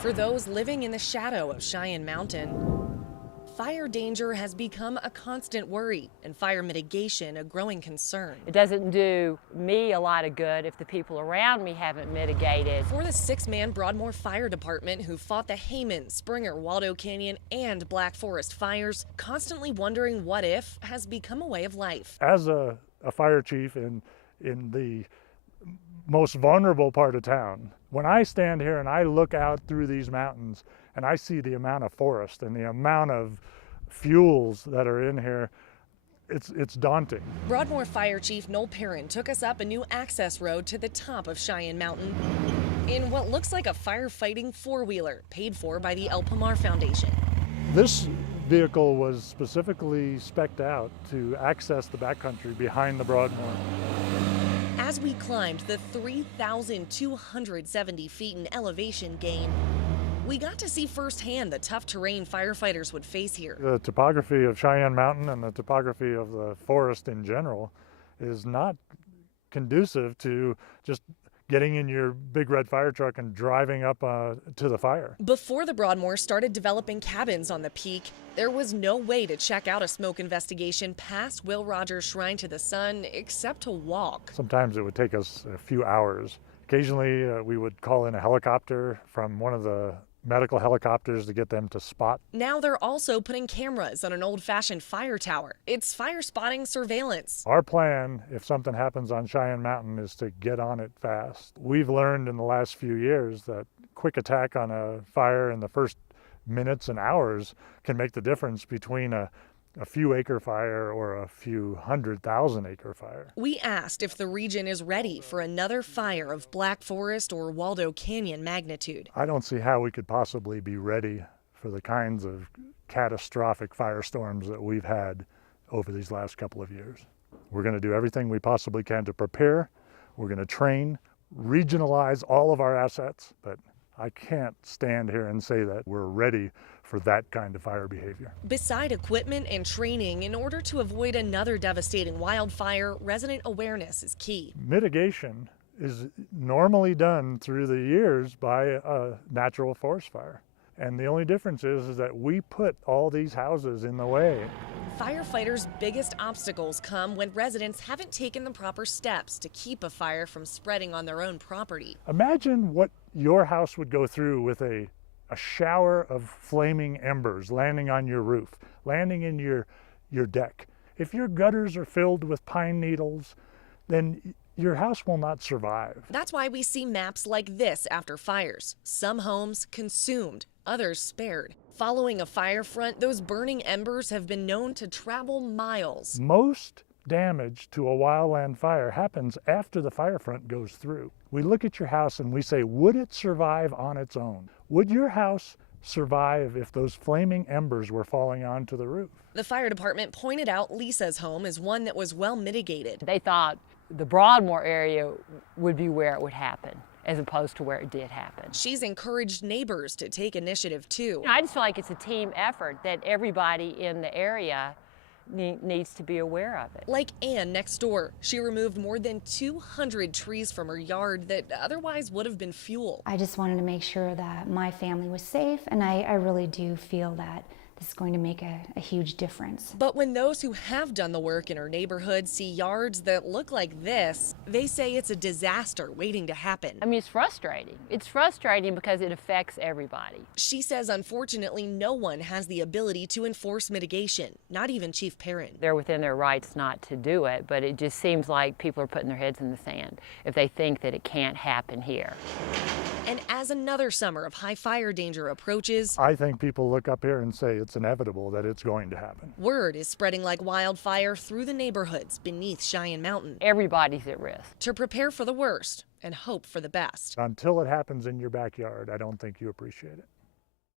For those living in the shadow of Cheyenne Mountain, fire danger has become a constant worry and fire mitigation a growing concern. It doesn't do me a lot of good if the people around me haven't mitigated. For the 6-man Broadmoor Fire Department who fought the Hayman, Springer, Waldo Canyon, and Black Forest fires, constantly wondering what if has become a way of life. As a fire chief in the most vulnerable part of town, when I stand here and I look out through these mountains and I see the amount of forest and the amount of fuels that are in here, it's daunting. Broadmoor Fire Chief Noel Perran took us up a new access road to the top of Cheyenne Mountain in what looks like a firefighting four-wheeler paid for by the El Pomar Foundation. This vehicle was specifically spec'd out to access the backcountry behind the Broadmoor. As we climbed the 3,270 feet in elevation gain, we got to see firsthand the tough terrain firefighters would face here. The topography of Cheyenne Mountain and the topography of the forest in general is not conducive to just getting in your big red fire truck and driving up to the fire. Before the Broadmoor started developing cabins on the peak, there was no way to check out a smoke investigation past Will Rogers' Shrine to the Sun except to walk. Sometimes it would take us a few hours. Occasionally we would call in a helicopter from one of the medical helicopters to get them to spot. Now they're also putting cameras on an old-fashioned fire tower. It's fire spotting surveillance. Our plan, if something happens on Cheyenne Mountain, is to get on it fast. We've learned in the last few years that quick attack on a fire in the first minutes and hours can make the difference between a few acre fire or a few 100,000 acre fire. We asked if the region is ready for another fire of Black Forest or Waldo Canyon magnitude. I don't see how we could possibly be ready for the kinds of catastrophic firestorms that we've had over these last couple of years. We're going to do everything we possibly can to prepare. We're going to train, regionalize all of our assets, but I can't stand here and say that we're ready for that kind of fire behavior. Beside equipment and training, in order to avoid another devastating wildfire, resident awareness is key. Mitigation is normally done through the years by a natural forest fire. And the only difference is that we put all these houses in the way. Firefighters' biggest obstacles come when residents haven't taken the proper steps to keep a fire from spreading on their own property. Imagine what your house would go through with a shower of flaming embers landing on your roof, landing in your deck. If your gutters are filled with pine needles, then your house will not survive. That's why we see maps like this after fires. Some homes consumed, others spared. Following a fire front, those burning embers have been known to travel miles. Most damage to a wildland fire happens after the fire front goes through. We look at your house and we say, would it survive on its own? Would your house survive if those flaming embers were falling onto the roof? The fire department pointed out Lisa's home as one that was well mitigated. They thought the Broadmoor area would be where it would happen, as opposed to where it did happen. She's encouraged neighbors to take initiative too. I just feel like it's a team effort that everybody in the area needs to be aware of it. Like Ann next door. She removed more than 200 trees from her yard that otherwise would have been fuel. I just wanted to make sure that my family was safe, and I really do feel that this is going to make a huge difference. But when those who have done the work in her neighborhood see yards that look like this, they say it's a disaster waiting to happen. I mean, it's frustrating. It's frustrating because it affects everybody. She says, unfortunately, no one has the ability to enforce mitigation, not even Chief Perran. They're within their rights not to do it, but it just seems like people are putting their heads in the sand if they think that it can't happen here. And as another summer of high fire danger approaches, I think people look up here and say it's inevitable that it's going to happen. Word is spreading like wildfire through the neighborhoods beneath Cheyenne Mountain. Everybody's at risk. To prepare for the worst and hope for the best. Until it happens in your backyard, I don't think you appreciate it.